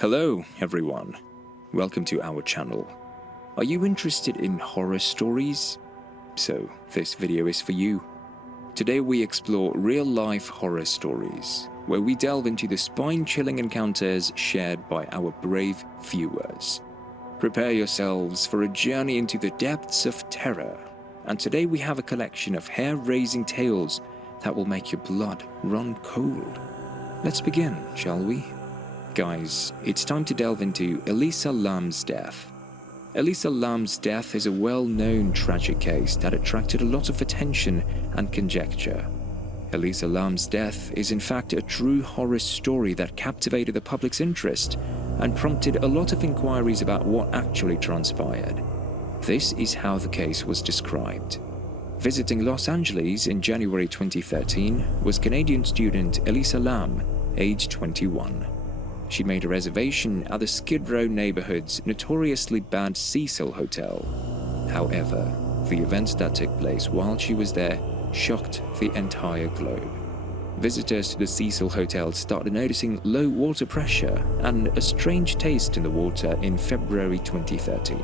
Hello everyone, welcome to our channel. Are you interested in horror stories? So this video is for you. Today we explore real-life horror stories, where we delve into the spine-chilling encounters shared by our brave viewers. Prepare yourselves for a journey into the depths of terror, and today we have a collection of hair-raising tales that will make your blood run cold. Let's begin, shall we? Guys, it's time to delve into Elisa Lam's death. Elisa Lam's death is a well-known tragic case that attracted a lot of attention and conjecture. Elisa Lam's death is in fact a true horror story that captivated the public's interest and prompted a lot of inquiries about what actually transpired. This is how the case was described. Visiting Los Angeles in January 2013 was Canadian student Elisa Lam, age 21. She made a reservation at the Skid Row neighborhood's notoriously bad Cecil Hotel. However, the events that took place while she was there shocked the entire globe. Visitors to the Cecil Hotel started noticing low water pressure and a strange taste in the water in February 2013.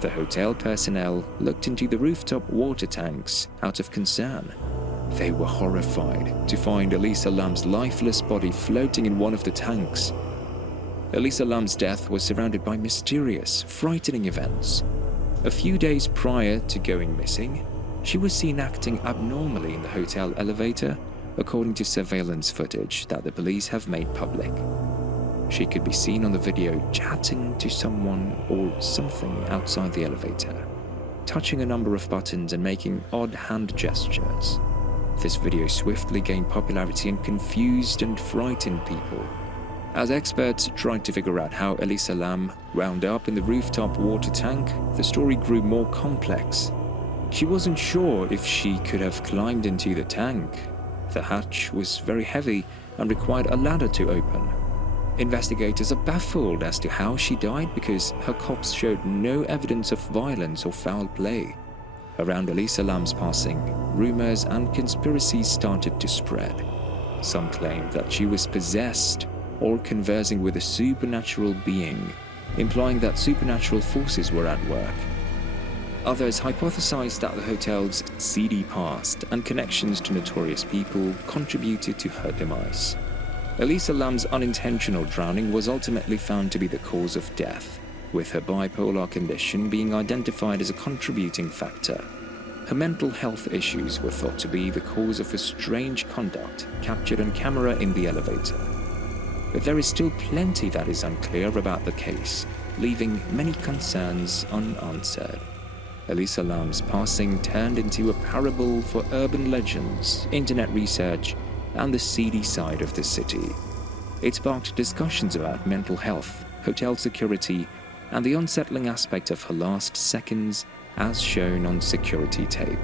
The hotel personnel looked into the rooftop water tanks out of concern. They were horrified to find Elisa Lam's lifeless body floating in one of the tanks. Elisa Lam's death was surrounded by mysterious, frightening events. A few days prior to going missing, she was seen acting abnormally in the hotel elevator, according to surveillance footage that the police have made public. She could be seen on the video chatting to someone or something outside the elevator, touching a number of buttons and making odd hand gestures. This video swiftly gained popularity and confused and frightened people. As experts tried to figure out how Elisa Lam wound up in the rooftop water tank, the story grew more complex. She wasn't sure if she could have climbed into the tank. The hatch was very heavy and required a ladder to open. Investigators are baffled as to how she died because her corpse showed no evidence of violence or foul play. Around Elisa Lam's passing, rumors and conspiracies started to spread. Some claimed that she was possessed or conversing with a supernatural being, implying that supernatural forces were at work. Others hypothesized that the hotel's seedy past and connections to notorious people contributed to her demise. Elisa Lam's unintentional drowning was ultimately found to be the cause of death, with her bipolar condition being identified as a contributing factor. Her mental health issues were thought to be the cause of her strange conduct captured on camera in the elevator. But there is still plenty that is unclear about the case, leaving many concerns unanswered. Elisa Lam's passing turned into a parable for urban legends, internet research, and the seedy side of the city. It sparked discussions about mental health, hotel security, and the unsettling aspect of her last seconds as shown on security tape.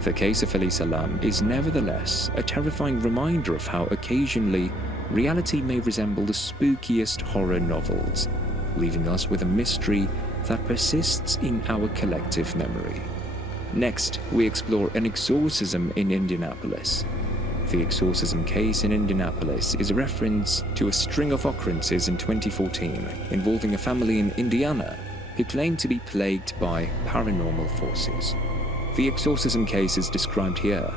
The case of Elisa Lam is nevertheless a terrifying reminder of how occasionally reality may resemble the spookiest horror novels, leaving us with a mystery that persists in our collective memory. Next, we explore an exorcism in Indianapolis. The exorcism case in Indianapolis is a reference to a string of occurrences in 2014 involving a family in Indiana who claimed to be plagued by paranormal forces. The exorcism case is described here.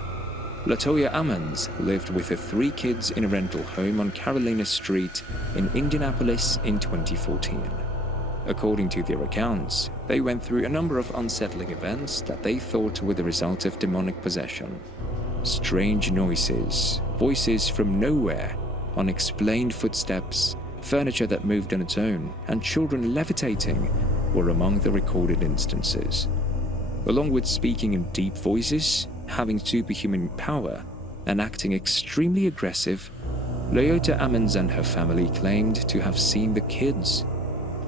Latoya Ammons lived with her 3 kids in a rental home on Carolina Street in Indianapolis in 2014. According to their accounts, they went through a number of unsettling events that they thought were the result of demonic possession. Strange noises, voices from nowhere, unexplained footsteps, furniture that moved on its own, and children levitating were among the recorded instances. Along with speaking in deep voices, having superhuman power, and acting extremely aggressive, Latoya Ammons and her family claimed to have seen the kids.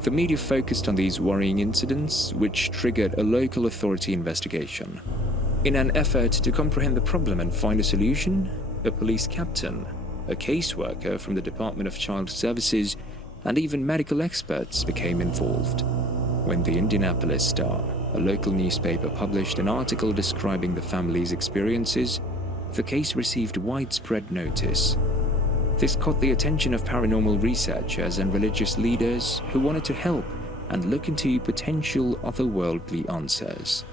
The media focused on these worrying incidents, which triggered a local authority investigation. In an effort to comprehend the problem and find a solution, a police captain, a caseworker from the Department of Child Services, and even medical experts became involved. When the Indianapolis Star, a local newspaper, published an article describing the family's experiences, the case received widespread notice. This caught the attention of paranormal researchers and religious leaders who wanted to help and look into potential otherworldly answers.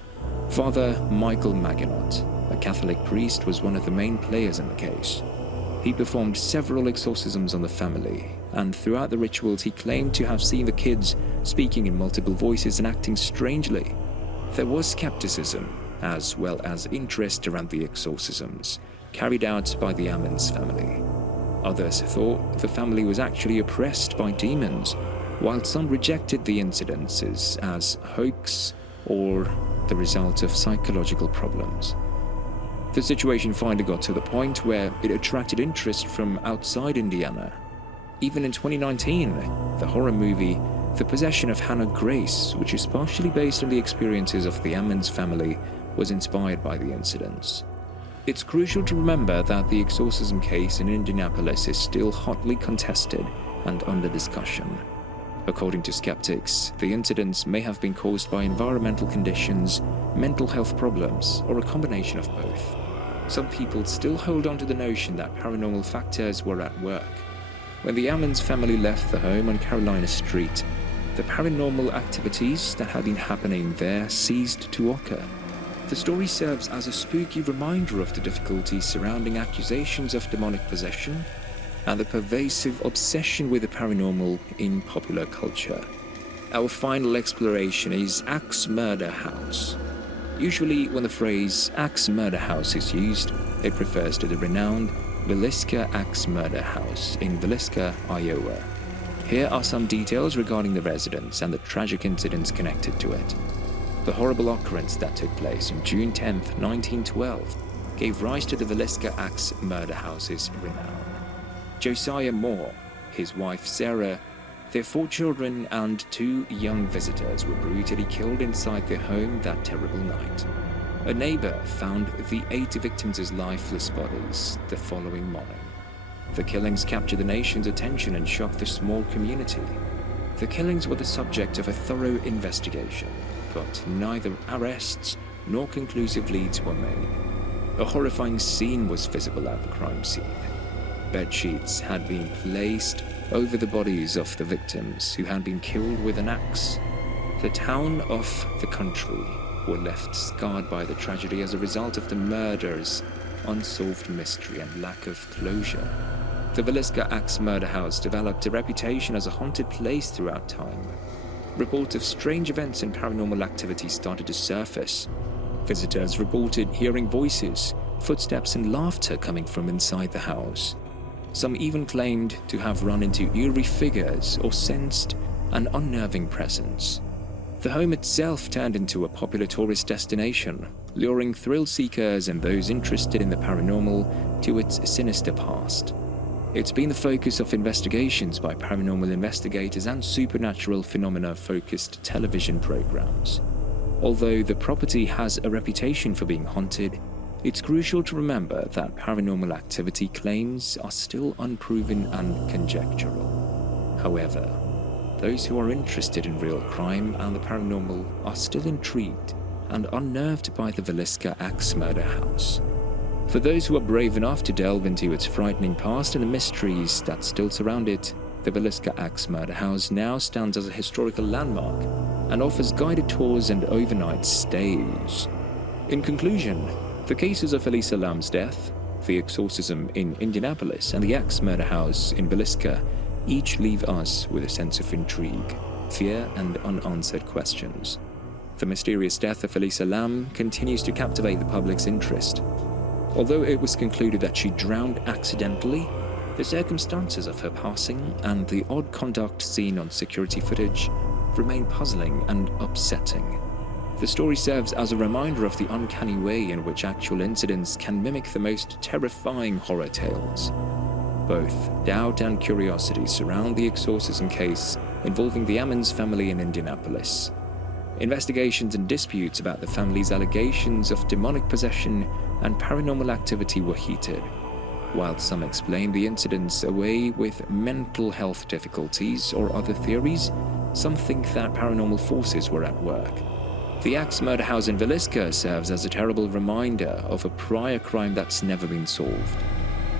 Father Michael Maginot, a Catholic priest, was one of the main players in the case. He performed several exorcisms on the family, and throughout the rituals he claimed to have seen the kids speaking in multiple voices and acting strangely. There was skepticism, as well as interest around the exorcisms carried out by the Ammons family. Others thought the family was actually oppressed by demons, while some rejected the incidences as hoax or the result of psychological problems. The situation finally got to the point where it attracted interest from outside Indiana. Even in 2019, the horror movie The Possession of Hannah Grace, which is partially based on the experiences of the Ammons family, was inspired by the incidents. It's crucial to remember that the exorcism case in Indianapolis is still hotly contested and under discussion. According to skeptics, the incidents may have been caused by environmental conditions, mental health problems, or a combination of both. Some people still hold on to the notion that paranormal factors were at work. When the Ammons family left the home on Carolina Street, the paranormal activities that had been happening there ceased to occur. The story serves as a spooky reminder of the difficulties surrounding accusations of demonic possession and the pervasive obsession with the paranormal in popular culture. Our final exploration is Axe Murder House. Usually when the phrase Axe Murder House is used, it refers to the renowned Villisca Axe Murder House in Villisca, Iowa. Here are some details regarding the residence and the tragic incidents connected to it. The horrible occurrence that took place on June 10, 1912, gave rise to the Villisca Axe Murder House's renown. Josiah Moore, his wife Sarah, their 4 children, and 2 young visitors were brutally killed inside their home that terrible night. A neighbor found the 8 victims' lifeless bodies the following morning. The killings captured the nation's attention and shocked the small community. The killings were the subject of a thorough investigation, but neither arrests nor conclusive leads were made. A horrifying scene was visible at the crime scene. Bed sheets had been placed over the bodies of the victims who had been killed with an axe. The town of the country were left scarred by the tragedy as a result of the murder's unsolved mystery and lack of closure. The Villisca Axe Murder House developed a reputation as a haunted place throughout time. Reports of strange events and paranormal activity started to surface. Visitors reported hearing voices, footsteps, and laughter coming from inside the house. Some even claimed to have run into eerie figures or sensed an unnerving presence. The home itself turned into a popular tourist destination, luring thrill seekers and those interested in the paranormal to its sinister past. It's been the focus of investigations by paranormal investigators and supernatural phenomena-focused television programs. Although the property has a reputation for being haunted, it's crucial to remember that paranormal activity claims are still unproven and conjectural. However, those who are interested in real crime and the paranormal are still intrigued and unnerved by the Villisca Axe Murder House. For those who are brave enough to delve into its frightening past and the mysteries that still surround it, the Villisca Axe Murder House now stands as a historical landmark and offers guided tours and overnight stays. In conclusion, the cases of Elisa Lam's death, the exorcism in Indianapolis, and the Axe Murder House in Villisca each leave us with a sense of intrigue, fear, and unanswered questions. The mysterious death of Elisa Lam continues to captivate the public's interest. Although it was concluded that she drowned accidentally, the circumstances of her passing and the odd conduct seen on security footage remain puzzling and upsetting. The story serves as a reminder of the uncanny way in which actual incidents can mimic the most terrifying horror tales. Both doubt and curiosity surround the exorcism case involving the Ammons family in Indianapolis. Investigations and disputes about the family's allegations of demonic possession and paranormal activity were heated. While some explain the incidents away with mental health difficulties or other theories, some think that paranormal forces were at work. The Axe Murder House in Villisca serves as a terrible reminder of a prior crime that's never been solved.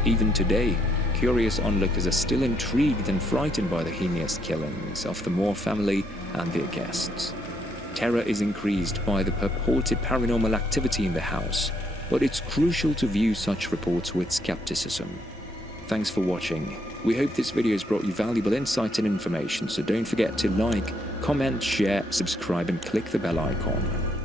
Even today, curious onlookers are still intrigued and frightened by the heinous killings of the Moore family and their guests. Terror is increased by the purported paranormal activity in the house, but it's crucial to view such reports with skepticism. Thanks for watching. We hope this video has brought you valuable insight and information, so don't forget to like, comment, share, subscribe and click the bell icon.